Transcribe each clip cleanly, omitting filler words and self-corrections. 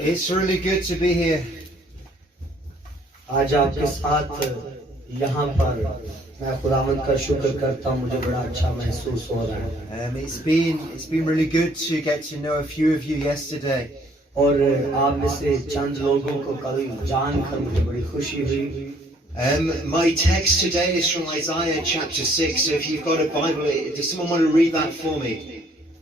It's really good to be here. आज आपके साथ यहाँ पर मैं खुदावंद का शुक्र करता हूँ, मुझे बड़ा अच्छा महसूस हो रहा है। It's been really good to get to know a few of you yesterday. और आप में से चंद लोगों को कल जानकर मुझे बड़ी खुशी हुई। My text today is from Isaiah chapter 6. So if you've got a Bible, does someone want to read that for me?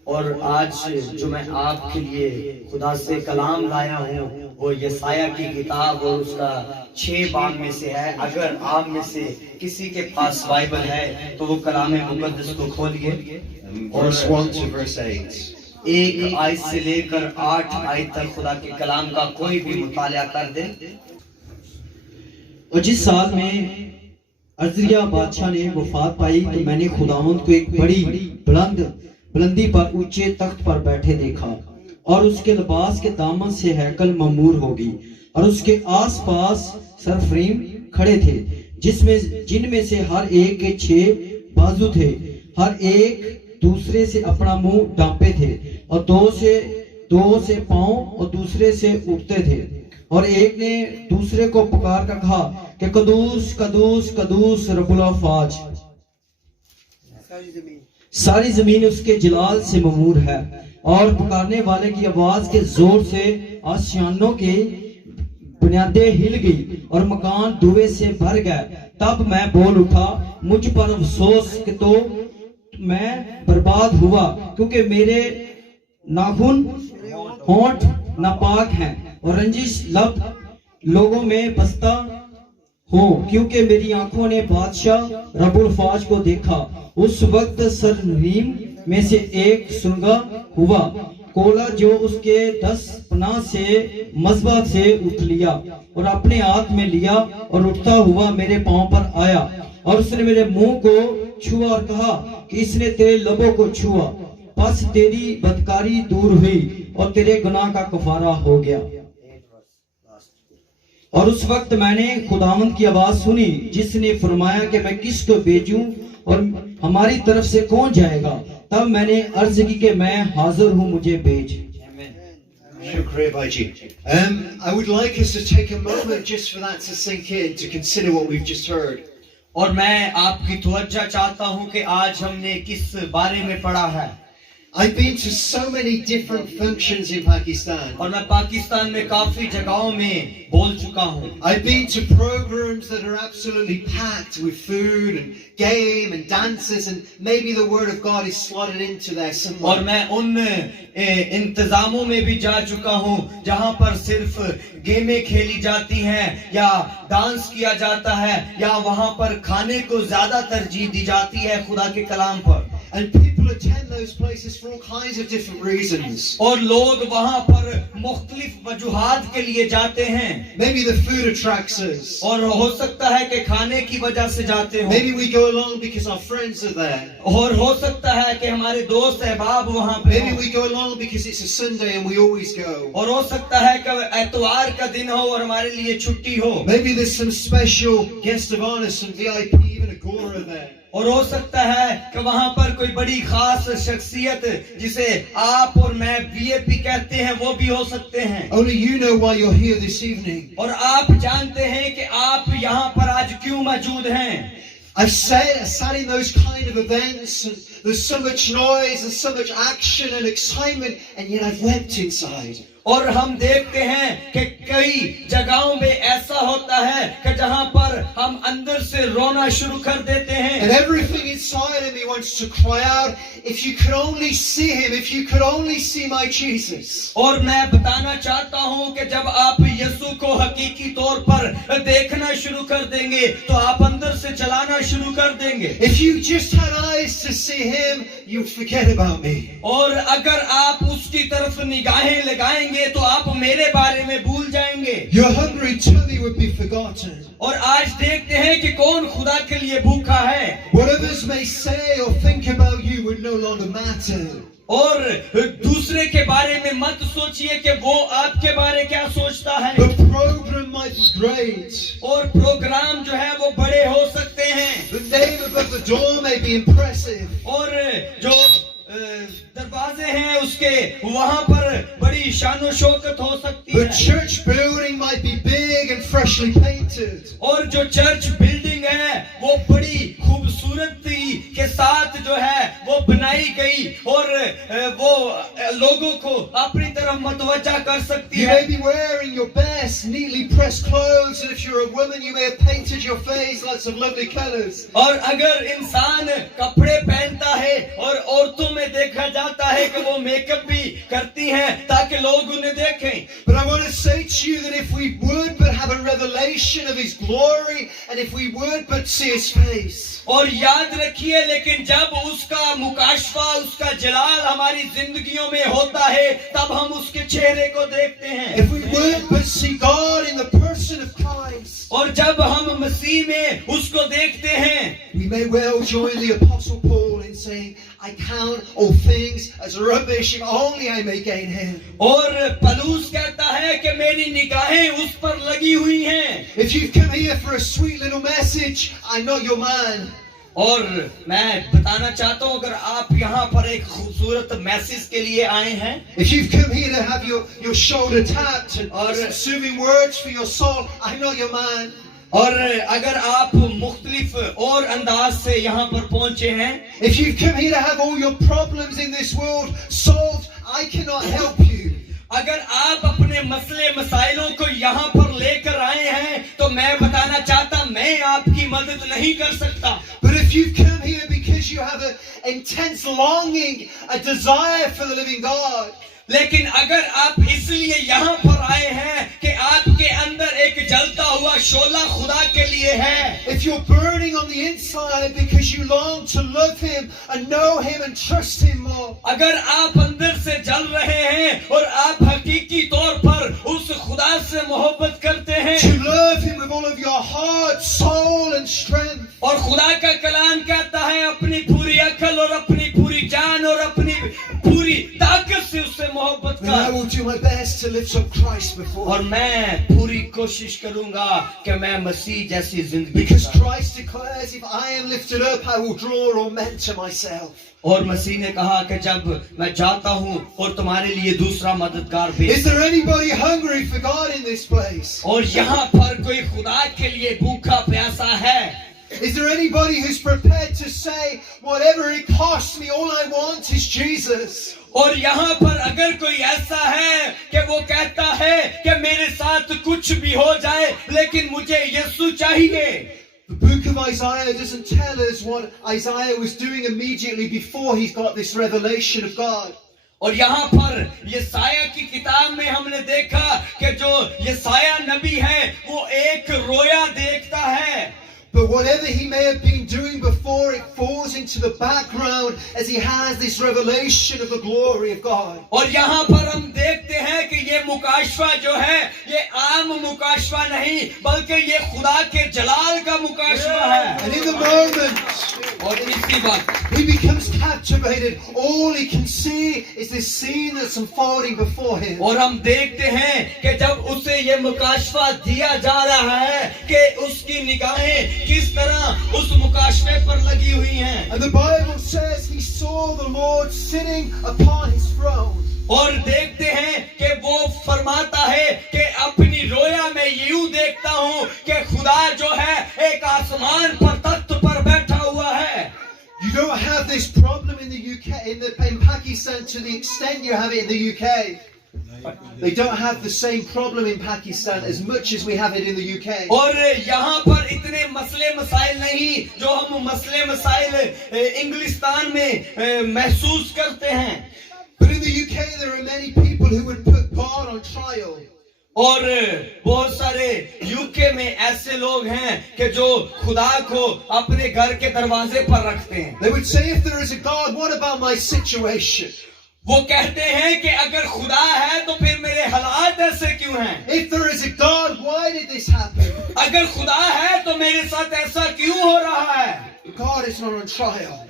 और आज जो मैं आपके लिए खुदा से कलाम लाया हूँ वो यसाया की किताब और उसका 6 बाब में से है। अगर आप में से किसी के पास बाइबल है तो वो कलाम मुकद्दस को खोलिए। Verse 1 to verse 8. 1 आयत से लेकर 8 आयत तक खुदा के कलाम का कोई भी मुताला कर दे। और जिस साल में अज़रिया बादशाह ने वफात पाई तो मैंने खुदावंद को एक बड़ी बुलंदी पर ऊंचे तख्त पर बैठे देखा और उसके लिबास के दामन से हैकल ममूर होगी और उसके आसपास सरफरीम खड़े थे जिनमें से हर एक के 6 बाजू थे, हर एक दूसरे से अपना मुंह ढांपे थे और दो से पांव और दूसरे से उठते थे। और एक ने दूसरे को पुकार कर कहा कि कदूस कदूस कदूस रब्बुल अफ़वाज, सारी जमीन उसके जलाल से ममूर है। और पुकारने वाले की आवाज के जोर से आशियानों के बुनियादें हिल गई और मकान धुएं से भर गए। तब मैं बोल उठा, मुझ पर अफसोस कि तो मैं बर्बाद हुआ, क्योंकि मेरे नाखून होंठ नापाक हैं और रंजिश लब लोगों में बसता हूँ, क्योंकि मेरी आंखों ने बादशाह रब्बुल फाज को देखा। उस वक्त सरनीम में से एक सुनगा हुआ कोला जो उसके 10 पनाह से मज़बा से उठ लिया और अपने हाथ में लिया और उठता हुआ मेरे पांव पर आया और उसने मेरे मुंह को छुआ और कहा कि इसने तेरे लबों को छुआ, बस तेरी बदकारी दूर हुई और तेरे गुनाह का कफारा हो गया। और उस वक्त मैंने खुदावंद की आवाज सुनी जिसने फरमाया कि मैं किसको भेजूं और हमारी तरफ से कौन जाएगा। तब मैंने अर्ज की कि मैं हाजिर हूं, मुझे भेज। Shukriya Bhaiji. I would like us to take a moment just for that to sink in, to consider what we've just heard. और मैं आपकी तवज्जो चाहता हूं कि आज हमने किस बारे में पढ़ा है। I've been to so many different functions in Pakistan. और मैं पाकिस्तान में काफी जगहों में बोल चुका हूँ। I've been to programs that are absolutely packed with food and game and dances, and maybe the word of God is slotted into there somewhere. और मैं उन इंतजामों में भी जा चुका हूँ जहाँ पर सिर्फ गेमें खेली जाती हैं या डांस किया जाता है या वहाँ पर खाने को ज्यादा तरजीह दी जाती है खुदा के कलाम पर। And people attend those places for all kinds of different reasons. और लोग वहाँ पर मुख्तलिफ वजूहात के लिए जाते हैं। Maybe the food attracts us. और हो सकता है कि खाने की वजह से जाते हो। Maybe we go along because our friends are there. और हो सकता है कि हमारे दोस्त अहबाब वहाँ पे Maybe we go along because it's a Sunday and we always go. और हो सकता है कि एतवार का दिन हो और हमारे लिए छुट्टी हो। Maybe there's some special guest of honor, some VIP, even a Gora there. और हो सकता है कि वहाँ पर कोई बड़ी खास शख्सियत जिसे आप और मैं वीआईपी कहते हैं वो भी हो सकते हैं। Only you know why you're here this evening. और आप जानते हैं कि आप यहाँ पर आज क्यों मौजूद हैं। I've sat in those kind of events and there's so much noise and so much action and excitement, and yet I've wept inside. और हम देखते हैं कि कई जगहों में ऐसा होता है कि जहां पर हम अंदर से रोना शुरू कर देते हैं। And everything inside of me wants to cry out, if you could only see him, if you could only see my Jesus. और मैं बताना चाहता हूं कि जब आप यीशु को हकीकी तौर पर देखना शुरू कर देंगे तो आप अंदर से चलाना शुरू कर देंगे। If you just had eyes to see him, you'd forget about me. और अगर आप उसकी तरफ निगाहें लगाएंगे तो आप मेरे बारे में भूल जाएंगे। Your hungry tummy would be forgotten. और आज देखते हैं कि कौन खुदा के लिए भूखा है। What others may say or think about you would no longer matter. और दूसरे के बारे में मत सोचिए कि वो आपके बारे क्या सोचता है। The program might be great. और प्रोग्राम जो है वो बड़े हो सकते हैं। The name above the door may be impressive. और जो दरवाजे हैं उसके वहां पर बड़ी बड़ी शानो शौकत हो सकती The है, church building might be big and freshly painted. और जो चर्च बिल्डिंग है वो बड़ी खूबसूरती के साथ जो है वो बनाई गई और वो लोगों को अपनी तरफ मतवज्जा कर सकती You है। may be wearing your best, neatly pressed clothes, and if you're a woman, you may have painted your face lots of lovely colors. और अगर इंसान कपड़े पहनता है और औरतों में देखा जाता है कि वो मेकअप भी करती हैं ताकि लोग उन्हें देखें, But I want to say to you that if we would but have a revelation of His glory, and if we would but see His face, और याद रखिए, लेकिन जब उसका मुकाशफा, उसका जलाल हमारी जिंदगियों में होता है तब हम उसके चेहरे को देखते हैं। if we would but see God in the person of Christ, और जब हम मसीह में उसको देखते हैं, we may well join the Apostle Paul in saying, I count all things as rubbish if only I may gain Him. और पलूस कहता है कि मेरी निगाहें उस पर लगी हुई हैं। If you've come here for a sweet little message, I'm not your man. और मैं बताना चाहता हूँ, अगर आप यहाँ पर एक खूबसूरत मैसेज के लिए आए हैं, If you've come here to have your shoulder tapped and Or- some soothing words for your soul, I'm not your man. और अगर आप मुख्तलिफ और अंदाज से यहाँ पर पहुंचे हैं, If you've come here to have all your problems in this world solved, I cannot help you. अगर आप अपने मसले मसाइलों को यहाँ पर लेकर आए हैं, तो मैं बताना चाहता, मैं आपकी मदद नहीं कर सकता। But if you've come here because you have an intense longing, a desire for the living God, लेकिन अगर आप इसलिए यहाँ पर आए हैं कि आपके अंदर एक जलता हुआ शोला खुदा के लिए है, if you're burning on the inside because you long to love Him and know Him and trust Him more, अगर आप अंदर से जल रहे हैं और आप हकीकी तौर पर उस खुदा से मोहब्बत करते हैं, to love Him with all of your heart, soul and strength, और खुदा का कलाम कहता है अपनी पूरी अकल और अपनी पूरी जान और अपनी पूरी ताकत से उससे मोहब्बत then I कर, will do my best to lift up Christ before और Him. मैं पूरी कोशिश करूंगा कि मैं मसीह जैसी जिंदगी Because बिताऊं। Christ declares, if I am lifted up, I will draw all men to myself. और मसीह ने कहा कि जब मैं जाता हूं और तुम्हारे लिए दूसरा मददगार Is भेज, there anybody hungry for God in this place? और यहाँ पर कोई खुदा के लिए भूखा प्यासा है? Is there anybody who's prepared to say, whatever it costs me, all I want is Jesus? और यहाँ पर अगर कोई ऐसा है कि वो कहता है कि मेरे साथ कुछ भी हो जाए लेकिन मुझे यीशु चाहिए। The book of Isaiah doesn't tell us what Isaiah was doing immediately before he got this revelation of God. और यहाँ पर यसाया की किताब में हमने देखा कि जो यसाया नबी है वो एक रोया देखता है, But whatever he may have been doing before, it falls into the background as he has this revelation of the glory of God. और यहाँ पर हम देखते हैं कि ये मुकाशफा जो है ये आम मुकाशफा नहीं बल्कि ये खुदा के जलाल का मुकाशफा है। And in the moment, और इसी वक्त he becomes captivated. All he can see is this scene that's unfolding before him. और हम देखते हैं कि जब उसे ये मुकाशफा दिया जा रहा है कि उसकी निगाहें किस तरह उस मुकाशफे पर लगी हुई हैं। And the Bible says he saw the Lord sitting upon his throne. और देखते हैं कि वो फरमाता है कि अपनी रोया में यूं देखता हूं कि खुदा जो है एक आसमान पर तख्त पर बैठा हुआ है। You don't have this problem in the UK, in Pakistan to the extent you have it in the UK. They don't have the same problem in Pakistan as much as we have it in the UK. और यहाँ पर इतने मसले मसाइल नहीं जो हम मसले मसाइल इंग्लिस्तान में महसूस करते हैं। But in the UK there are many people who would put God on trial. और बहुत सारे यूके में ऐसे लोग हैं कि जो खुदा को अपने घर के दरवाजे पर रखते हैं। They would say, if there is a God, what about my situation? वो कहते हैं कि अगर खुदा है तो फिर मेरे हालात ऐसे क्यों हैं? If there is a God, why did this happen? अगर खुदा है तो मेरे साथ ऐसा क्यों हो रहा है? God is not on trial.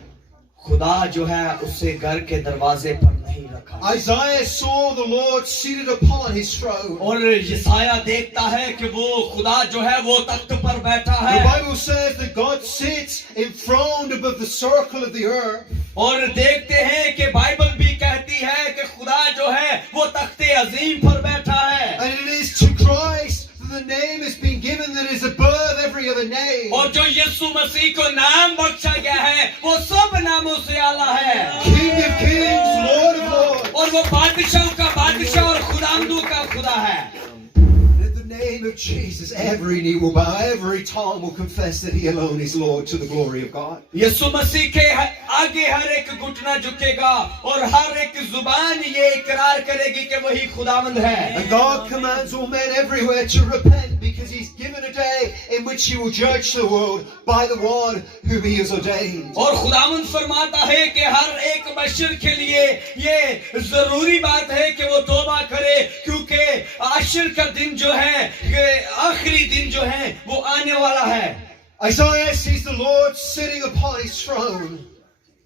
खुदा जो है उसे घर के दरवाजे पर नहीं रखा। Isaiah saw the Lord seated upon his throne. और यसाया देखता है कि वो खुदा जो है वो तख्त पर बैठा The है। Bible says that God sits enthroned above the circle of the earth. और देखते हैं कि बाइबल भी कहती है कि खुदा जो है वो तख्ते अजीम पर बैठा है। And it is to Christ that the name has been given that is above every other name. और जो यीशु मसीह को नाम बख्शा गया है वो सब नामों से आला है। King of kings, Lord of lords. और वो बादशाहों का बादशाह और खुदामदू का खुदा है। In the name of Jesus, every knee will bow, every tongue will confess that He alone is Lord to the glory of God. यीशु मसीह के आगे हर एक घुटना झुकेगा और हर एक जुबान ये इकरार करेगी कि वही खुदावंद है। And God commands all men everywhere to repent because He's given a day in which He will judge the world by the one whom He has ordained. और खुदावंद फरमाता है कि हर एक बशर के लिए ये जरूरी बात है कि वो तौबा करे, क्योंकि आशिर का दिन जो है, आखिरी दिन जो है वो आने वाला है। Isaiah sees the Lord sitting upon His throne.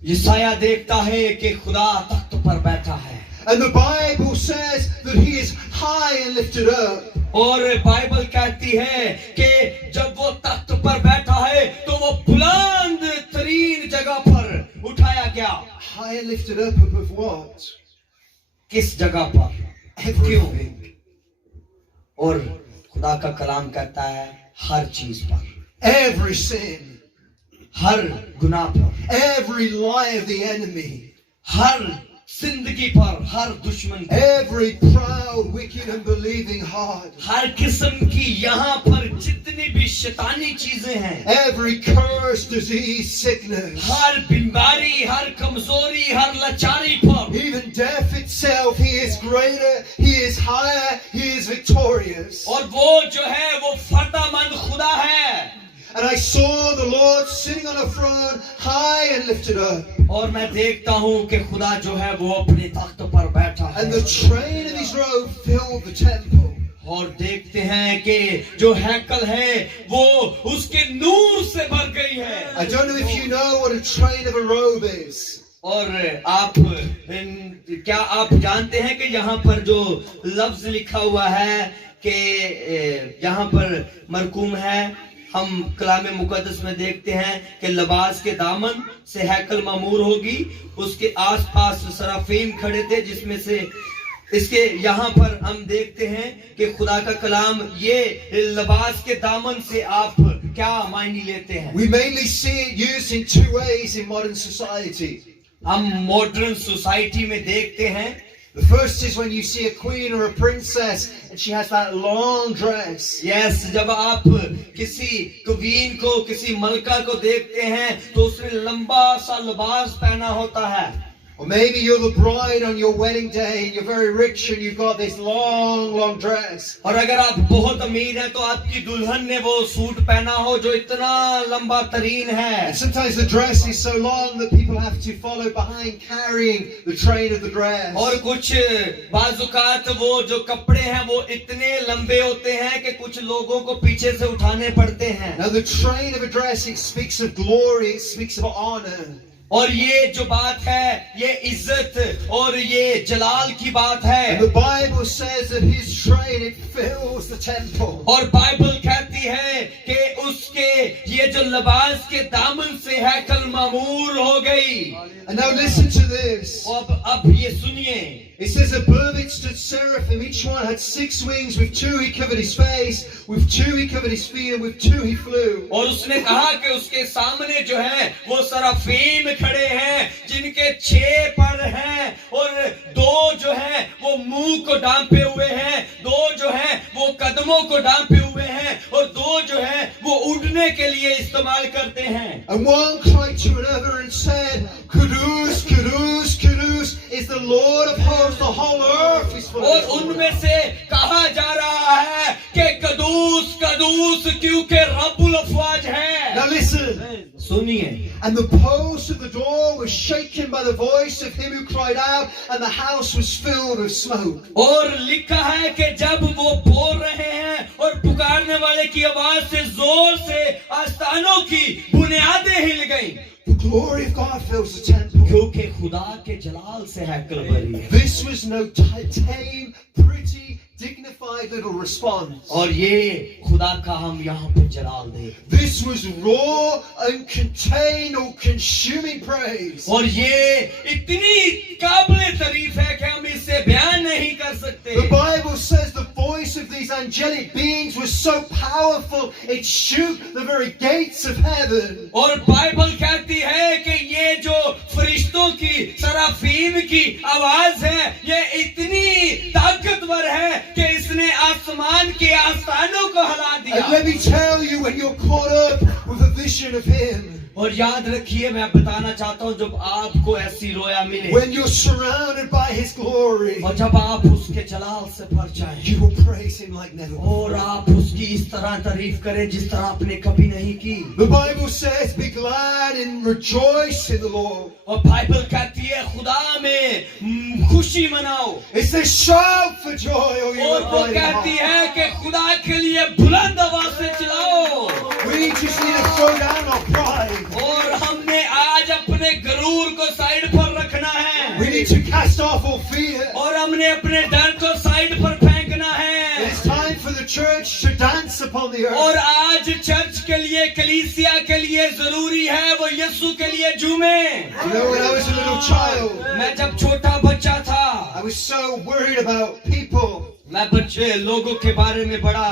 यशायाह देखता है कि खुदा तख्त पर बैठा है। And the Bible says that He is high and lifted up. और बाइबल कहती है कि जब वो तख्त पर बैठा है तो वो बुलंद तरीन जगह पर उठाया गया। High and lifted up above what? किस जगह पर? Everything. और खुदा का कलाम कहता है हर चीज पर, Every sin. हर गुनाह पर, Every lie of the enemy. हर जिंदगी पर, हर दुश्मन पर, Every proud, wicked, unbelieving heart. हर किस्म की यहाँ पर जितनी भी शैतानी चीजें हैं, Every curse, disease, sickness. हर बीमारी, हर कमजोरी, हर लाचारी पर, Even death itself, He is greater, He is higher, He is victorious. और वो जो है वो फतेहमंद खुदा है। And I saw the Lord sitting on a throne, high and lifted up. और मैं देखता हूँ कि खुदा जो है वो अपने तख्त पर बैठा है। And the train of His robe filled the temple. और देखते हैं कि जो हैकल है वो उसके नूर से भर गई है। I don't know if you know what a train of a robe is. और आप क्या आप जानते हैं कि यहाँ पर जो लफ्ज लिखा हुआ है कि यहाँ पर मरकूम है, हम कलाम मुकद्दस में देखते हैं कि लिबास के दामन से हैकल मामूर होगी, उसके आसपास सराफीम खड़े थे, जिसमें से इसके यहाँ पर हम देखते हैं कि खुदा का कलाम ये लिबास के दामन से आप क्या मायने लेते हैं। We mainly see it used in two ways in modern society. हम मॉडर्न सोसाइटी में देखते हैं। The first is when you see a queen or a princess and she has that long dress. Yes, जब आप किसी queen को, किसी मलका को देखते हैं तो उसने लंबा सा लिबास पहना होता है। Or maybe you're the bride on your wedding day and you're very rich and you've got this long, long dress. और अगर आप बहुत अमीर हैं तो आपकी दुल्हन ने वो सूट पहना हो जो इतना लंबा तरीन है। And sometimes the dress is so long that people have to follow behind carrying the train of the dress. और कुछ बाजुकात वो जो कपड़े हैं वो इतने लंबे होते हैं कि कुछ लोगों को पीछे से उठाने पड़ते हैं। Now the train of a dress, it speaks of glory, it speaks of honor. और ये जो बात है ये इज्जत और ये जलाल की बात है। And the Bible says that His train, it fills the temple. और बाइबल कहती है कि उसके ये जो लिबास के दामन से हैकल मामूर हो गई। And now listen to this. अब ये सुनिए। It says above it stood seraphim, each one had 6 wings, with 2 He covered His face, with 2 He covered His feet, and with 2 He flew. और उसने कहा कि उसके सामने जो है वो सराफीम खड़े हैं जिनके 6 पर हैं और 2 जो है वो मुंह को ढांपे हुए हैं, 2 जो है वो कदमों को ढांपे हुए हैं और 2 जो है वो उड़ने के लिए इस्तेमाल करते हैं। And one cried to another and said, Kudus, Kudus, Kudus is the Lord of hosts, the whole earth is full of और His glory. उनमें से कहा जा रहा है कि कदूस कदूस क्योंकि रब्बुल अफवाज है। Now listen. सुनिए। And the post of the door was shaken by the voice of him who cried out, and the house was filled with smoke. और लिखा है कि जब वो बोल रहे हैं और पुकारने वाले की आवाज से जोर से आस्थानों की बुनियादें हिल गईं। The glory of God fills the temple. क्योंकि खुदा के जलाल से हैकल भरी है। This was no tame, pretty, dignified shy little response. और ये खुदा का हम यहाँ पे जलाल दे। This was raw, uncontained, or consuming praise. और ये इतनी काबिले तारीफ है कि हम इससे बयान नहीं कर सकते। The Bible says the voice of these angelic beings was so powerful it shook the very gates of heaven. और बाइबल कहती है कि ये जो फरिश्तों की सराफीम की आवाज है ये इतनी ताकतवर है कि इसने आसमान के आस्थानों को हिला And दिया। let me tell you, when you're caught up with a vision of Him, और याद रखिए मैं बताना चाहता हूँ जब आपको ऐसी रोया मिले when you're surrounded by His glory, और जब आप उसके जलाल से भर जाएं you will praise Him like never और before. आप उसकी इस तरह तारीफ करें जिस तरह आपने कभी नहीं की। The Bible says, be glad and rejoice in the Lord. और बाइबल कहती है खुदा में खुशी मनाओ। It says, shout for joy, O you और वो upright in कहती heart. है कि खुदा के लिए बुलंद आवाज से चिल्लाओ। We just need to throw down our pride. और हमने आज अपने गरूर को साइड पर रखना We है need to cast off all fear. और हमने अपने डर को साइड पर फेंकना है। It's time for the church to dance upon the earth. और आज चर्च के लिए कलीसिया के लिए जरूरी है वो यीशु के लिए झूमे। You know, when I was a little child, मैं जब छोटा बच्चा था I was so worried about people. मैं बच्चे लोगों के बारे में बड़ा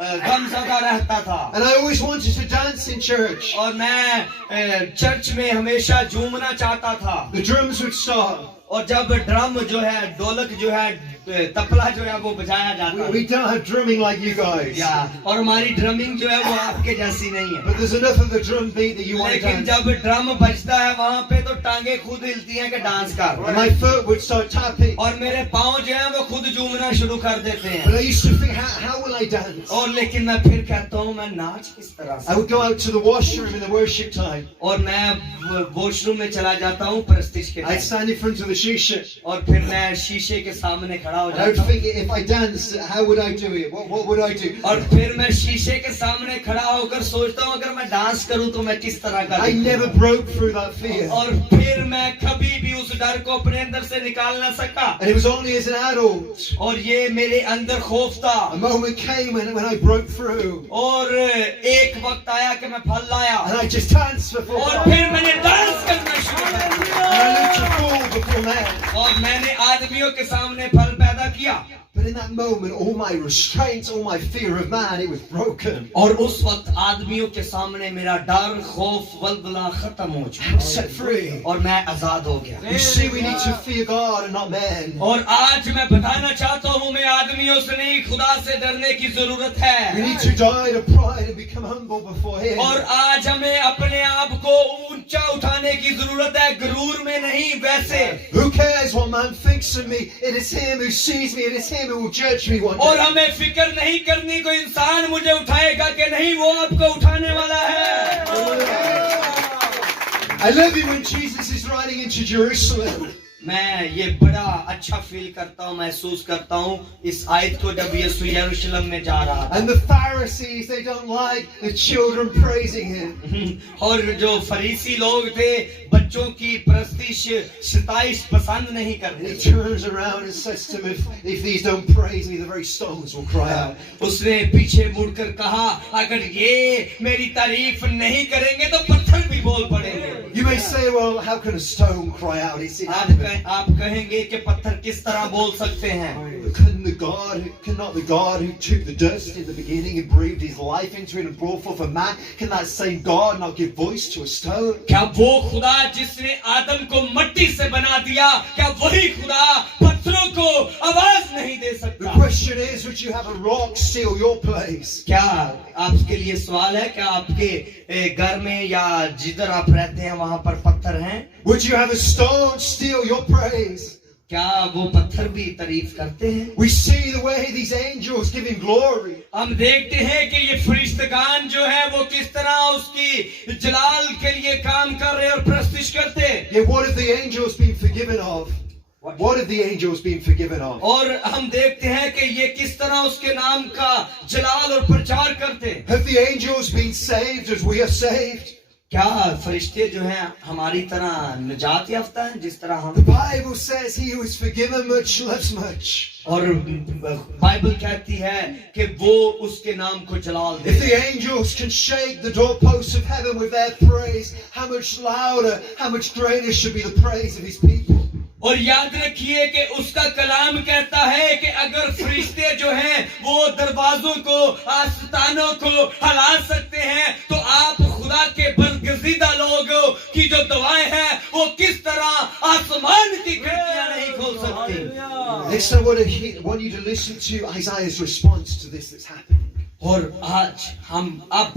गमज़दा रहता था And I always wanted to dance in church. और मैं चर्च में हमेशा झूमना चाहता था। The drums would start. और जब ड्रम जो है ढोलक जो है तबला जो है वो बजाया जाता We don't have drumming like you guys. है और हमारी ड्रमिंग जो है वो आपके जैसी नहीं है। But there's enough of the drum beat that you want to लेकिन dance. जब ड्रम बजता है वहाँ पे तो टांगे खुद हिलती हैं कि डांस And कर my foot would start tapping. और मेरे पाँव जो है वो खुद झूमना शुरू कर देते But हैं। I used to think, how will I dance? और लेकिन मैं फिर कहता हूँ मैं नाच किस तरह I से। would go out to the washroom in the worship time. और मैं वॉशरूम में चला जाता हूँ प्रस्तिश के I'd time. stand in front of the shisha. और फिर मैं शीशे के सामने खड़ा हो And I would जाता हूँ think, if I danced, how would I do it? What would I do? और फिर मैं शीशे के सामने खड़ा होकर सोचता हूँ अगर मैं डांस करूँ तो मैं किस तरह का I never broke through that fear. और फिर मैं कभी भी उस डर को अपने अंदर से निकाल ना सका। And it was only as an adult, और ये मेरे अंदर खौफ a था moment came when I broke through. और एक वक्त आया कि मैं फल लाया And I just danced before और God. फिर मैंने डांस करना शुरू कर दिया And I looked to fall before men. और मैंने आदमियों के सामने फल पैदा किया। But in that moment, all my restraints, all my fear of man, it was broken. और उस वक्त आदमियों के सामने मेरा डर खौफ वल्वला खत्म हो I चुका was set free. और मैं आजाद हो गया। You see, we need to fear God and not men. और आज मैं बताना चाहता हूँ मैं आदमियों से नहीं खुदा से डरने की जरूरत We है। need to die to pride and become humble before Him. और आज हमें अपने आप को ऊंचा उठाने की जरूरत है गरूर में नहीं वैसे। Who cares what man thinks of me? It is Him who sees me. It is Him who will judge me one और day. हमें फिक्र नहीं करनी कोई इंसान मुझे उठाएगा कि नहीं वो आपको उठाने वाला है। I love it when Jesus is riding into Jerusalem. मैं ये बड़ा अच्छा फील करता हूँ महसूस करता हूँ इस आयत को जब यीशु यरूशलेम में जा रहा था And the Pharisees, they don't like the children praising Him. और जो फरीसी लोग थे बच्चों की प्रस्तिश सताइश पसंद नहीं And करते He turns around and says to them, if these don't praise me, the very stones will cry out. उसने पीछे मुड़कर कहा अगर ये मेरी तारीफ नहीं करेंगे तो पत्थर भी बोल पड़ेंगे। You may say, well, how can a stone cry out? It's inanimate. आप कहेंगे कि पत्थर किस तरह बोल सकते हैं? Cannot the God who took the dust in the beginning and breathed His life into it and brought forth a man, can that same God not give voice to a stone? क्या वो खुदा जिसने आदम को मिट्टी से बना दिया क्या वही खुदा पत्थरों को आवाज नहीं दे The सकता? question is, would you have a rock steal your place? क्या आपके लिए सवाल है क्या आपके घर में या जिधर आप रहते हैं वहां पर पत्थर हैं? Would you have a stone steal your praise? क्या वो पत्थर भी तारीफ करते हैं? We see the way these angels give Him glory. हम देखते हैं कि ये फरिश्तगान जो है वो किस तरह उसकी जलाल के लिए काम कर रहे और प्रस्तुत करते हैं। Yet what have the angels been forgiven of? What have the angels been forgiven of? और हम देखते हैं कि ये किस तरह उसके नाम का जलाल और प्रचार करते हैं। Have the angels been saved as we are saved? क्या फरिश्ते जो हैं हमारी तरह निजात याफ्ता हैं जिस तरह The हम? Bible says he who is forgiven much loves much. और बाइबल कहती है कि वो उसके नाम को जलाल दे. If the angels can shake the doorposts of heaven with their praise, how much louder, how much greater should be the praise of his people. और याद रखिए कि उसका कलाम कहता है कि अगर फरिश्ते जो हैं वो दरवाजों को आस्तानों को हिला सकते हैं तो आप खुदा के बरगज़ीदा लोगों की जो दुआएं हैं वो किस तरह आसमान की खिड़कियां नहीं खोल सकती. Listen, I want you to listen to Isaiah's response to this that's happening. और आज हम अब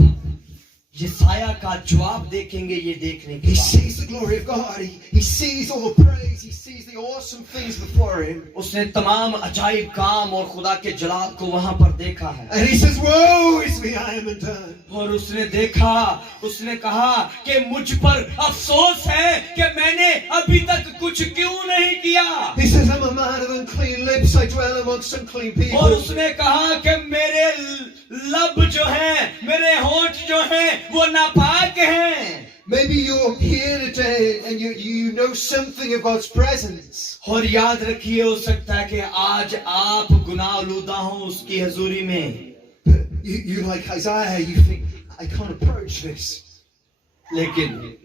यसाया का जवाब देखेंगे ये देखने के He बाद. sees the glory of God. He sees all the praise. He sees the awesome things before him. उसने तमाम अजाइब काम और खुदा के जलाल को वहां पर देखा है. And he says, woe is me, I am undone. और उसने देखा, उसने कहा कि मुझ पर अफसोस है कि मैंने अभी तक कुछ क्यों नहीं किया. He says, I'm a man of unclean lips. I dwell amongst unclean और people. उसने कहा कि मेरे लब जो हैं, मेरे होंठ जो हैं वो नापाक हैं. Maybe you're here today and you know something of God's presence. और याद रखिए हो सकता है कि आज आप गुनाह आलूदा हो उसकी हजूरी में. But you like Isaiah, you think, I can't approach this. लेकिन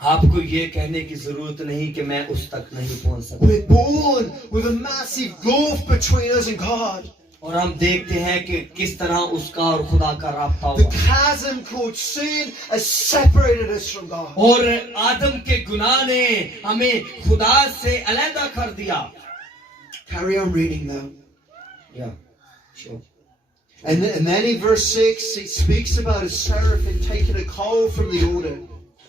आपको ये कहने की जरूरत नहीं कि मैं उस तक नहीं पहुंच सकता. We're born with a massive gulf between us and God. और हम देखते हैं कि किस तरह उसका और खुदा का राब्ता The हुआ. chasm called sin has separated us from God. और आदम के गुनाह ने हमें खुदा से अलग कर दिया. Carry on reading though. Yeah, sure. And then in verse 6, it speaks about a seraphim taking a coal from the altar.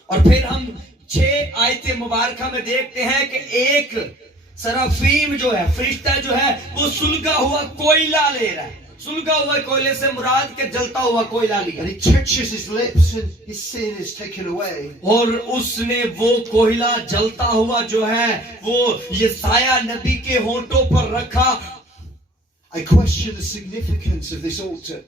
और फिर हम 6 आयते मुबारका में देखते हैं कि एक सराफीम जो है, फरिश्ता जो है वो सुलगा हुआ कोयला ले रहा है. सुलगा हुआ कोयले से मुराद के जलता हुआ कोयला लिया. And he touches his lips and his sin is taken away. और उसने वो कोयला जलता हुआ जो है वो यसाया नबी के होंठों पर रखा. I question the significance of this altar.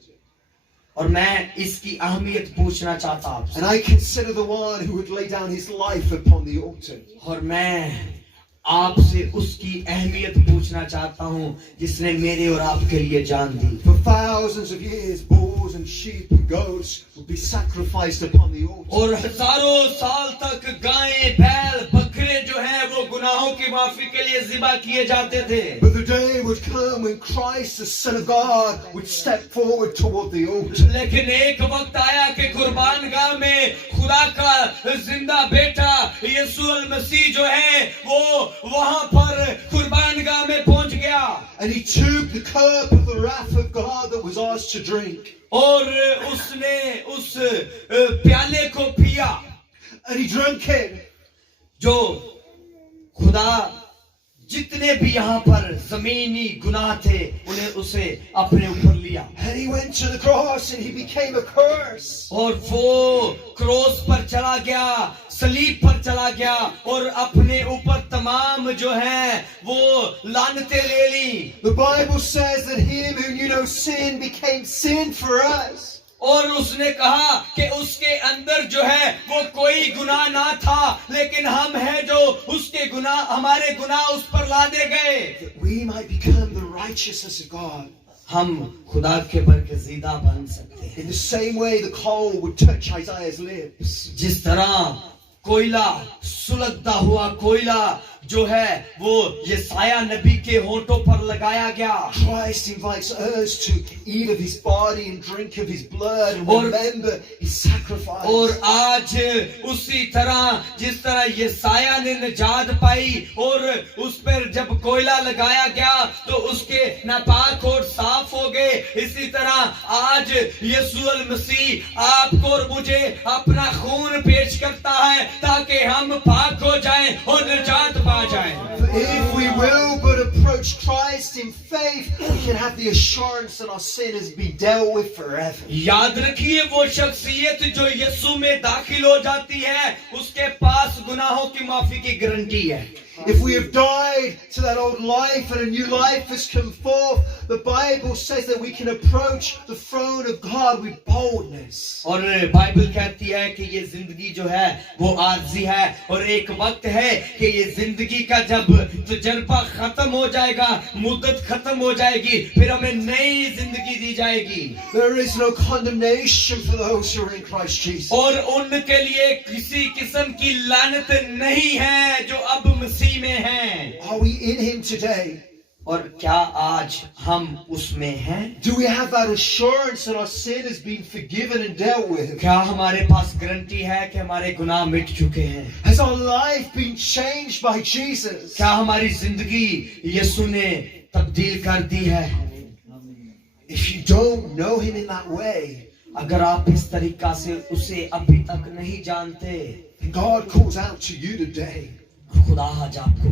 और मैं इसकी अहमियत पूछना चाहता हूँ. And I consider the one who would lay down his life upon the altar. और मैं आपसे उसकी अहमियत पूछना चाहता हूँ जिसने मेरे और आपके लिए जान दी. For thousands of years, bulls and sheep and goats would be sacrificed upon the altar. और हजारों साल तक गायें, बैल, बकरे जो हैं वो गुनाहों की माफी के लिए ज़िबा किए जाते थे. But the day would come when Christ, the Son of God, would step forward toward the altar. लेकिन एक वक्त आया कि कुर्बान गाह में खुदा का जिंदा बेटा यीशु अल मसीह जो है वो वहां पर कुर्बान गाह में पहुंच गया. And he took the cup of the wrath of God that was ours to drink. और उसने उस प्याले को पिया And he drank it. जो खुदा जितने भी यहाँ पर जमीनी गुनाह थे उन्हें उसे अपने ऊपर लिया. And he went to the cross and he became a curse. और वो क्रॉस पर चला गया, सलीब पर चला गया और अपने ऊपर तमाम जो है वो लानतें ले ली. The Bible says that him who knew no sin became sin for us. और उसने कहा कि उसके अंदर जो है वो कोई गुनाह ना था लेकिन हम हैं जो उसके गुनाह, हमारे गुनाह उस पर लादे गए. That we might become the righteousness of God. हम खुदा के बरगज़ीदा बन सकते हैं. In the same way the coal would touch Isaiah's lips. जिस तरह कोयला, सुलगता हुआ कोयला जो है वो यसाया नबी के होंठों पर लगाया गया. Christ invites us to eat of his body and drink of his blood and remember his sacrifice. और आज उसी तरह जिस तरह यसाया ने निजात पाई और उस पर जब कोयला लगाया गया तो उसके नापाक और साफ हो गए, इसी तरह आज यीशु अल मसीह आपको और मुझे अपना खून पेश करता है ताकि हम पाक हो जाएं और निजात पा जाएं. For if we will but approach Christ in faith, we can have the assurance that our sin has been dealt with forever. याद रखिए वो शख्सियत जो यीशु में दाखिल हो जाती है उसके पास गुनाहों की माफी की गारंटी है. If we have died to that old life and a new life has come forth, the Bible says that we can approach the throne of God with boldness. और बाइबल कहती है कि ये जिंदगी जो है वो आरजी है और एक वक्त है कि ये जिंदगी का जब तजर्बा खत्म हो जाएगा, मुद्दत खत्म हो जाएगी, फिर हमें नई जिंदगी दी जाएगी। There is no condemnation for those who are in Christ Jesus. और उनके लिए किसी किस्म की लानत नहीं है जो अब मसीह में हैं। Are we in Him today? और क्या आज हम उसमें हैं? Do we have that assurance that our sin has been forgiven and dealt with? क्या हमारे पास गारंटी है कि हमारे गुनाह मिट चुके हैं? Has our life been changed by Jesus? क्या हमारी जिंदगी यीशु ने तब्दील कर दी है? If you don't know Him in that way, अगर आप इस तरीका से उसे अभी तक नहीं जानते, then God calls out to you today. खुदा आज आपको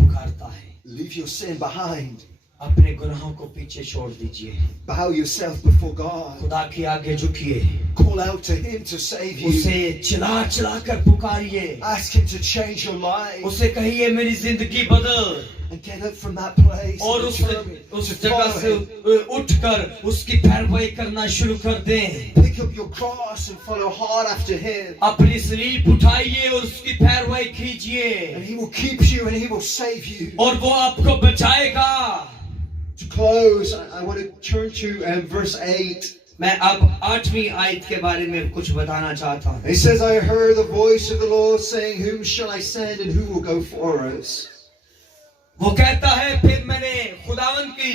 पुकारता है, Leave your sin behind. अपने गुनाहों को पीछे छोड़ दीजिए, Bow yourself before God. खुदा के आगे झुकिए, Call out to Him to save you. उसे चिल्ला चिल्ला कर पुकारिए, Ask Him to change your life. उसे कहिए मेरी जिंदगी बदल, And get up from that place. और and उस determine to जगह follow से Him. उठकर उसकी पैरवी करना शुरू कर दें। Pick up your cross and follow hard after Him. अपनी सलीब उठाइए और उसकी पैरवी कीजिए, And He will keep you and He will save you. और वो आपको बचाएगा। To close, I want to turn to verse 8. मैं अब 8वीं आयत के बारे में कुछ बताना चाहता हूँ। He says, I heard the voice of the Lord saying, Whom shall I send and who will go for us? वो कहता है, फिर मैंने खुदावन की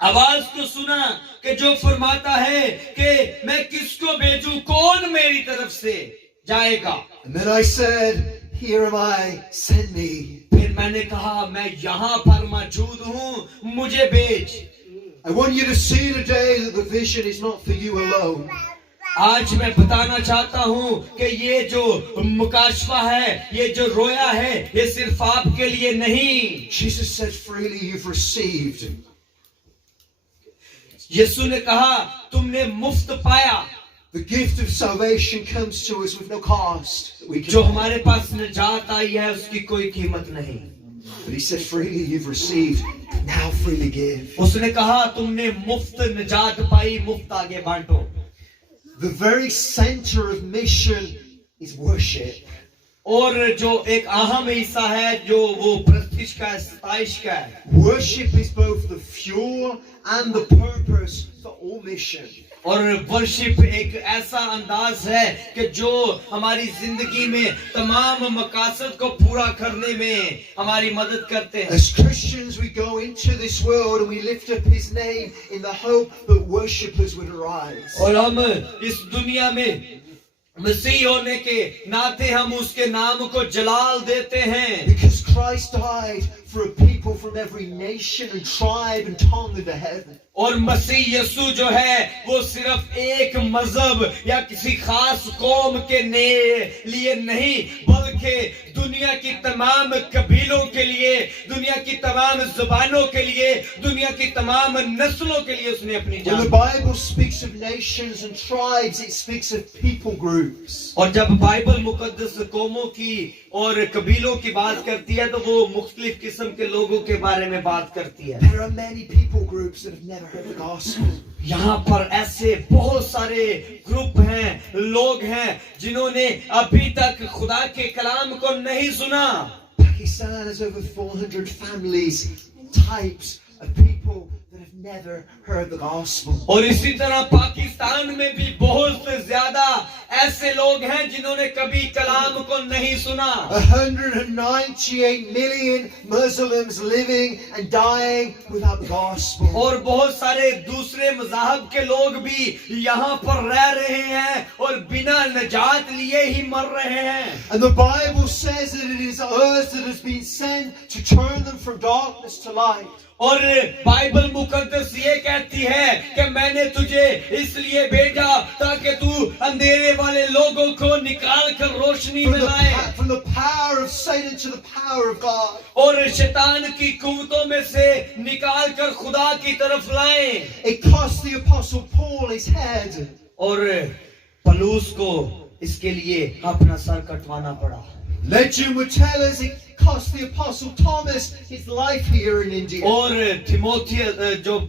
आवाज को सुना कि जो फरमाता है कि मैं किसको भेजूं, कौन मेरी तरफ से जाएगा। And then I said, Here am I, send me. फिर मैंने कहा, मैं यहाँ पर मौजूद हूँ, मुझे भेज। I want you to see today that the vision is not for you alone. आज मैं बताना चाहता हूँ कि ये जो मुकाशफा है, ये जो रोया है, ये सिर्फ आपके लिए नहीं। Jesus said, freely you've received. यीशु ने कहा, तुमने मुफ्त पाया। The gift of salvation comes to us with no cost. That we जो can, हमारे पास निजात आई है, उसकी कोई कीमत नहीं। but He said, freely you've received, now freely give. उसने कहा, तुमने मुफ्त निजात पाई, मुफ्त आगे बांटो। The very center of mission is worship. और जो एक अहम हिस्सा है, जो वो प्रस्तिश का है, सताइश का है। Worship is both the fuel and the purpose for all mission. और वर्शिप एक ऐसा अंदाज है कि जो हमारी जिंदगी में तमाम मकासद को पूरा करने में हमारी मदद करते हैं। As Christians, we go into this world and we lift up His name in the hope that worshippers would arise. और हम इस दुनिया में मसीह होने के नाते हम उसके नाम को जलाल देते हैं। Because Christ died for a people from every nation and tribe and tongue under heaven. और मसीह यीशु जो है वो सिर्फ एक मजहब या किसी खास कौम के लिए नहीं, बल्कि दुनिया की तमाम कबीलों के लिए, दुनिया की तमाम जुबानों के लिए, दुनिया की तमाम नस्लों के लिए उसने अपनी When the जान। Bible speaks of nations and tribes, it speaks of people groups. और जब बाइबल मुकद्दस कौमों की और कबीलों की बात करती है, तो वो मुख्तलिफ किस्म के लोगों के बारे में बात करती है। There are many people groups that have never heard the gospel. यहाँ पर ऐसे बहुत सारे ग्रुप हैं, लोग हैं जिन्होंने अभी तक खुदा के कलाम को नहीं सुना। Pakistan has over 400 families, types of people that have never heard the gospel. और इसी तरह पाकिस्तान में भी बहुत से ज्यादा ऐसे लोग हैं जिन्होंने कभी कलाम को नहीं सुना। 198 million Muslims living and dying without the gospel. और बहुत सारे दूसरे मज़हब के लोग भी यहाँ पर रह रहे हैं और बिना निजात लिए ही मर रहे हैं। And the Bible says that it is us that has been sent to turn them from darkness to light. और बाइबल मुकद्दस ये कहती है कि मैंने तुझे इसलिए भेजा ताकि तू अंधेरे वाले लोगों को निकाल कर रोशनी में लाए, From the power of Satan to the power of God. और शैतान की कुव्वतों में से निकाल कर खुदा की तरफ लाए। It cost the apostle Paul his head. और पलूस को इसके लिए अपना सर कटवाना पड़ा। Legend would tell us it cost the Apostle Thomas his life here in India. और थिमोथियस जो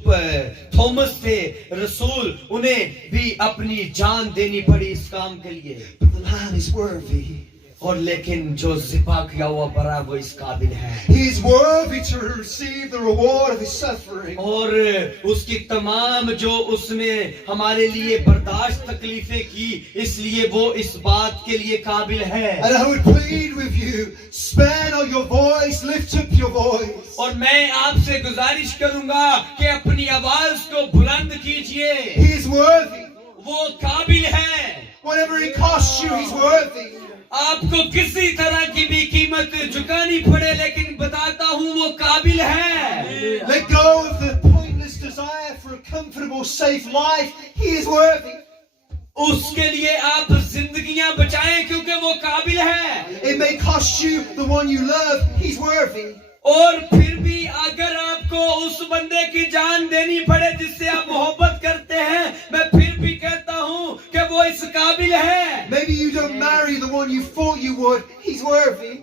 थॉमस थे रसूल, उन्हें भी अपनी जान देनी पड़ी इस काम के लिए। But the Lamb is worthy. और लेकिन जो ज़िबा किया हुआ बरा वो इस काबिल है। He is worthy to receive the reward of his suffering. और उसकी तमाम जो उसने हमारे लिए बर्दाश्त तकलीफें की, इसलिए वो इस बात के लिए काबिल है। And I would plead with you, spare not your voice, lift up your voice. और मैं आपसे गुजारिश करूंगा कि अपनी आवाज को बुलंद कीजिए। He is worthy. वो काबिल है। Whatever it costs you, he's worthy. आपको किसी तरह की भी कीमत चुकानी पड़े, लेकिन बताता हूँ वो काबिल है। Let go of the pointless desire for a comfortable, safe life. He is worthy. उसके लिए आप जिंदगियां बचाएं क्योंकि वो काबिल है। It may cost you the one you love. He's worthy. और फिर भी अगर आपको उस बंदे की जान देनी पड़े जिससे आप मोहब्बत करते हैं, मैं फिर भी कहता हूँ कि वो इस काबिल है। Maybe you don't marry the one you thought you would. He's worthy.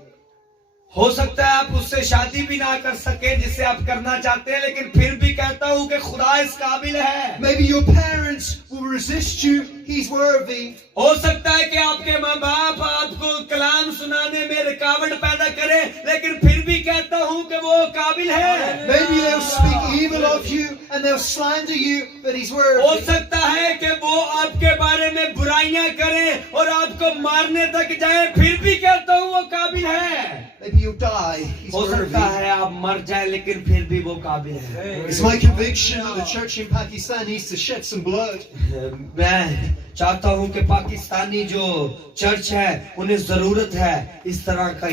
हो सकता है आप उससे शादी भी ना कर सके जिससे आप करना चाहते हैं, लेकिन फिर भी कहता हूँ कि खुदा इस काबिल है। Maybe your parents will resist you. He's worthy. हो सकता है कि आपके माँ बाप आपको कलाम सुनाने में रुकावट पैदा करें, लेकिन फिर भी कहता हूँ कि वो काबिल है। Maybe they'll speak evil of you and they'll slander you, but he's हो worthy. सकता है कि वो आपके बारे में बुराइयां करें और आपको मारने तक जाए, फिर भी कहता हूँ वो काबिल है। Maybe you'll die. He's हो सकता worthy. है आप मर जाए, लेकिन फिर भी वो काबिल है। It's my conviction that the church in Pakistan needs to shed some blood. मैं चाहता हूँ कि पाकिस्तानी जो चर्च है उन्हें जरूरत है इस तरह का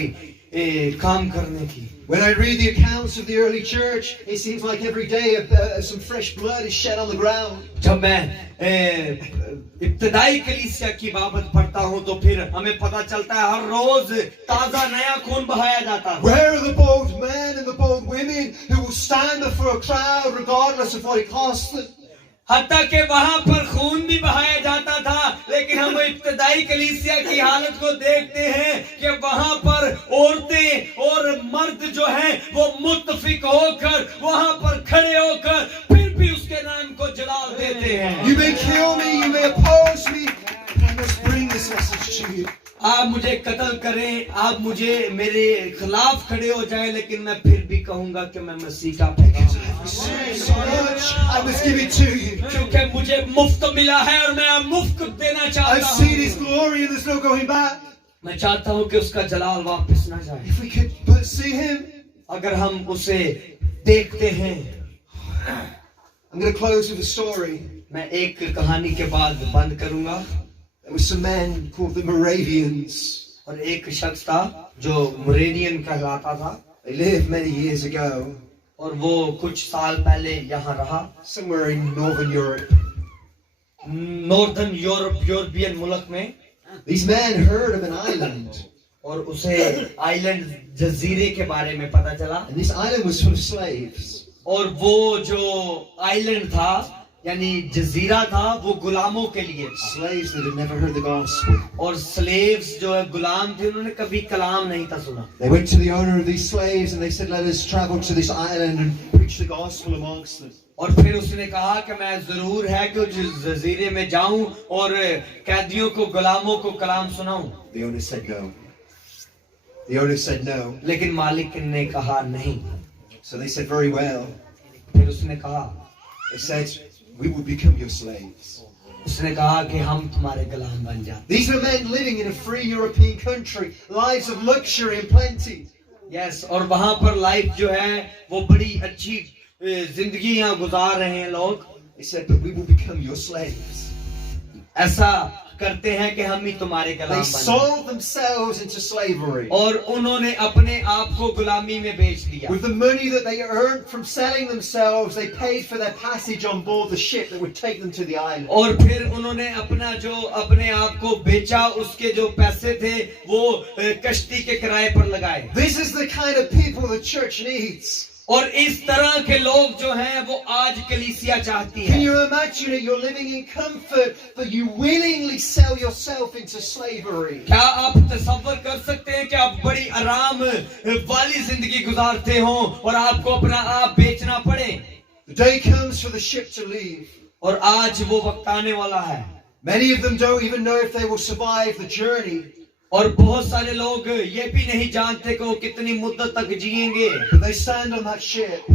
काम करने की। When I read the accounts of the early church, it seems like every day some fresh blood is shed on the ground. जब मैं इब्तदाई कलीसिया की बाबत पढ़ता हूँ तो फिर हमें पता चलता है हर रोज ताजा नया खून बहाया जाता है। Where are the bold men and the bold women who will stand before a crowd regardless of what it costs them? हत्ता के वहां पर खून भी बहाया जाता था, लेकिन हम इब्तदाई कलीसिया की हालत को देखते हैं कि वहां पर औरतें और मर्द जो हैं वो मुत्तफिक होकर वहां पर खड़े होकर फिर भी उसके नाम को जलाल देते हैं। You may kill me, you may oppose me, but I must bring this message to you. आप मुझे कत्ल करें, आप मुझे मेरे खिलाफ खड़े हो जाएं, लेकिन मैं फिर भी कहूंगा कि मैं मसीह का पैगाम So much, I must give it to you. क्योंकि मुझे मुफ्त मिला है और मैं मुफ्त देना I've चाहता seen His हूँ। glory and there's no going back. मैं चाहता हूँ कि उसका जलाल वापस ना जाए। If we could but see Him. अगर हम उसे देखते हैं। I'm going to close with a story. मैं एक कहानी के बाद बंद करूंगा। There were some men called the Moravians. और एक शख्स था जो मोरेनियन कहलाता था, They lived many years ago, और वो कुछ साल पहले यहाँ रहा। somewhere in northern Europe. Northern European मुल्क में। These men heard of an island, और उसे आइलैंड जजीरे के बारे में पता चला। and this island was full of slaves. और वो जो आइलैंड था यानी जजीरा था वो गुलामों के लिए, Slaves that had never heard the gospel. और स्लेव्स जो है गुलाम थे, उन्होंने कभी कलाम नहीं था सुना। They went to the owner of these slaves and they said, let us travel to this island and preach the gospel amongst them. और फिर उसने कहा कि मैं जरूर है कि उस जजीरे में जाऊं और कैदियों को गुलामों को कलाम सुनाऊं। The owner said no. The owner said no. लेकिन मालिक ने कहा नहीं। So they said, very well. फिर उसने कहा, They said, we will become your slaves. उसने कहा कि हम तुम्हारे गुलाम बन जाते। These were men living in a free European country, lives of luxury and plenty. Yes, और वहां पर लाइफ जो है वो बड़ी अच्छी जिंदगी यहाँ गुजार रहे हैं लोग। They said, but we will become your slaves. ऐसा करते हैं कि हम ही तुम्हारे गुलाम They बन जाएं। sold themselves into slavery. और उन्होंने अपने आप को गुलामी में बेच दिया। With the money that they earned from selling themselves, they paid for their passage on board the ship that would take them to the island. और फिर उन्होंने अपने आप को बेचा, उसके जो पैसे थे वो कश्ती के किराए पर लगाए। This is the kind of people the church needs. और इस तरह के लोग जो हैं वो आज कलीसिया चाहती Can है। you imagine it? You're living in comfort, but you willingly sell yourself into slavery. क्या आप तसव्वुर कर सकते हैं कि आप आराम वाली जिंदगी गुजारते हो और आपको अपना आप बेचना पड़े। The day comes for the ship to leave. और आज वो वक्त आने वाला है। Many of them don't even know if they will survive the journey. और बहुत सारे लोग ये भी नहीं जानते कि वो कितनी मुद्दत तक जिएंगे। But they stand on that ship.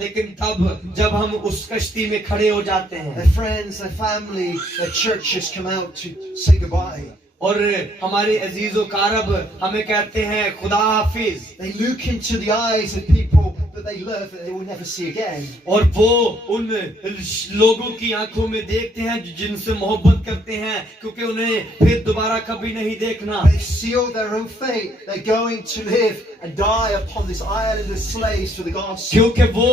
लेकिन तब जब हम उस कश्ती में खड़े हो जाते हैं Their friends, their family, their churches come out to say goodbye. और हमारे अजीजो कारब हमें कहते हैं खुदा हाफिज, They look into the eyes of people that they love that they will never see again. और वो उन लोगों की आंखों में देखते हैं जिनसे मोहब्बत करते हैं, क्योंकि उन्हें फिर दोबारा कभी नहीं देखना। They've sealed their own fate. They're going to live and die upon this island as slaves for the gospel. क्योंकि वो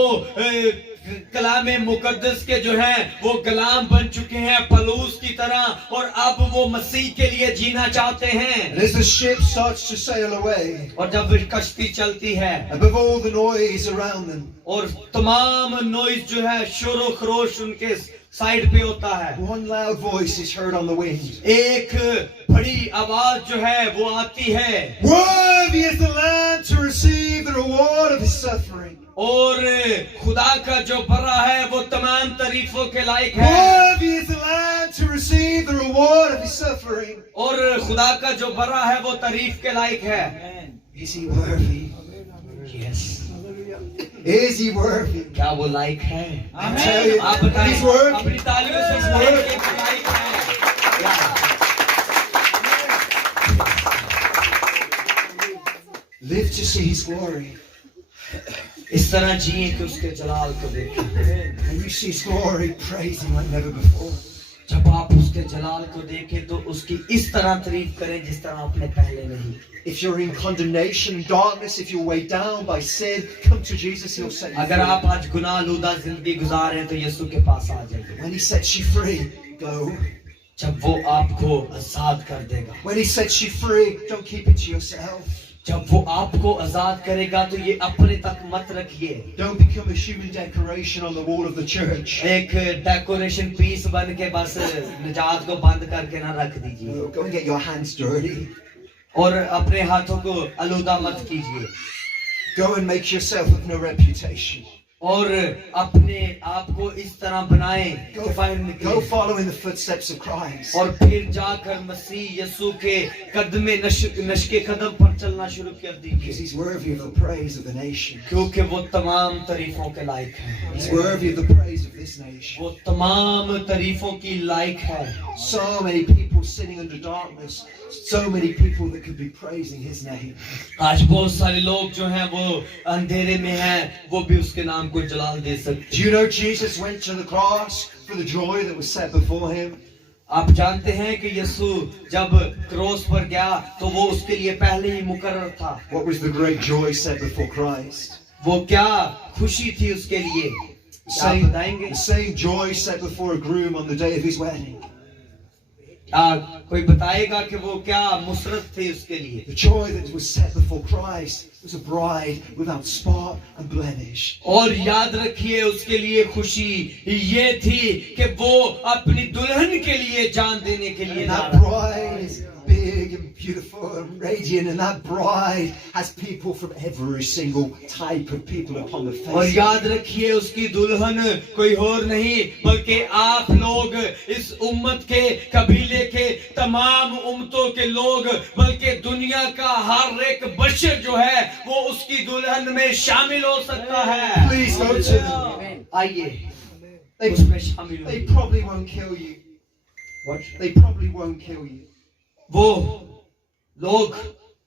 कलामे मुकद्दस के जो हैं वो गुलाम बन चुके हैं पलूस की तरह, और अब वो मसीह के लिए जीना चाहते हैं। And as the ship starts to sail away, और जब कश्ती चलती है above all the noise around them, और तमाम नॉइज जो है शोर खरोश उनके साइड पे होता है, one loud voice is heard on the wind. एक बड़ी आवाज जो है वो आती है, Worthy is the Lamb to receive the reward of his suffering. और खुदा का जो बरा है वो तमाम तारीफों के लायक है। Worthy is the Lamb to receive the reward of his suffering. और खुदा का जो बरा है वो तारीफ के लायक है। Is he worthy? Yes. Is he worthy? क्या वो लायक है? I tell you, आप बताएं, he's worthy. अपनी तालियों से He's बताएं worthy. कि वो लायक है। या। Live to see his glory. इस तरह जिए कि उसके जलाल को देखें। When you see his glory, praise him like never before. जब आप उसके जलाल को देखें तो उसकी इस तरह तारीफ करें जिस तरह आपने पहले नहीं। If you're in condemnation and darkness, if you're weighed down by sin, come to Jesus, he'll set you अगर free. आप आज गुनाह आलूदा जिंदगी गुजार रहे हैं तो यीशु के पास आ जाइए। When he sets you free, go. जब वो आपको आजाद कर देगा, When he sets you free, don't keep it to yourself. जब वो आपको आजाद करेगा तो ये अपने तक मत रखिए। Don't become a human decoration on the wall of the church. एक डेकोरेशन पीस बन के बस निजात को बंद करके ना रख दीजिए, No, go and get your hands dirty. और अपने हाथों को आलूदा मत कीजिए, Go and make yourself of no reputation. और अपने आप को इस तरह बनाएं कि बाहर Go निकलें, follow in the footsteps of Christ. और फिर जाकर मसीह यीशु के कदमे नशके कदम पर चलना शुरू कर Because दीजिए, he's worthy of the praise of the nation. क्योंकि वो तमाम तारीफों के लायक He's है। worthy of the praise of this nation. वो तमाम तारीफों की लायक है। So many people sitting under darkness. So many people that could be praising his name. आज बहुत सारे लोग जो हैं वो अंधेरे में हैं, वो भी उसके नाम को जलाल दे सकते Do you know Jesus went to the cross for the joy that was set before him? आप जानते हैं कि यीशु जब क्रॉस पर गया तो वो उसके लिए पहले ही मुकर्रर था। What was the great joy set before Christ? वो क्या खुशी थी उसके लिए, आप बताएंगे? The same joy set before a groom on the day of his wedding. कोई बताएगा कि वो क्या मुसरत थी उसके लिए? The joy that was set before Christ was a bride without spot and blemish. और याद रखिए उसके लिए खुशी ये थी कि वो अपनी दुल्हन के लिए जान देने के लिए And जा that रहा था। bride is big and beautiful and radiant, and that bride has people from every single type of people upon the और face. याद रखिए उसकी दुल्हन कोई और नहीं बल्कि आप लोग, इस उम्मत के कबीले के तमाम उम्मतों के लोग, बल्कि दुनिया का हर एक बशर जो है वो उसकी दुल्हन में शामिल हो सकता है। Please go to them. आइए They, उसमें शामिल they होइए। probably won't kill you. What? They probably won't kill you. वो लोग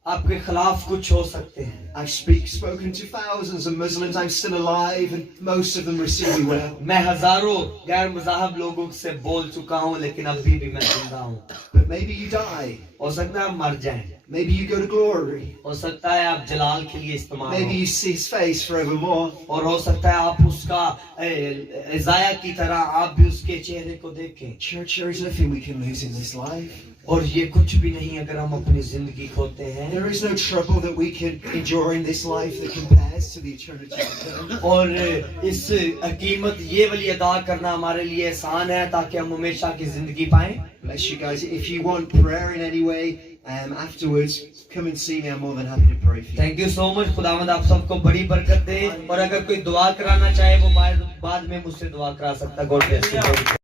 आपके खिलाफ कुछ हो सकते हैं। I've spoken to thousands of Muslims. I'm still alive, and most of them receive me well. मैं हजारों गैर मज़हब लोगों से बोल चुका हूँ, लेकिन अभी भी मैं जिंदा हूँ। But maybe you die. हो सकता है आप मर जाएं, Maybe you go to glory. हो सकता है आप जलाल के लिए इस्तेमाल Maybe हो, you see his face forevermore. और हो सकता है आप उसका इज़ाया की तरह आप भी उसके चेहरे को देखें। Church, there is nothing we can lose in this life. और ये कुछ भी नहीं अगर हम अपनी जिंदगी खोते हैं, There is no trouble that we can endure in this life that compares to the eternity to come. और इस कीमत ये वाली अदा करना हमारे लिए आसान है ताकि हम हमेशा की जिंदगी पाएं। Bless you guys. If you want prayer in any way, afterwards, come and see me. I'm more than happy to pray for you. Thank you so much. खुदावंद आप सबको बड़ी बरकत दे, और अगर कोई दुआ कराना चाहे वो बाद में मुझसे दुआ करा सकता है। God bless you.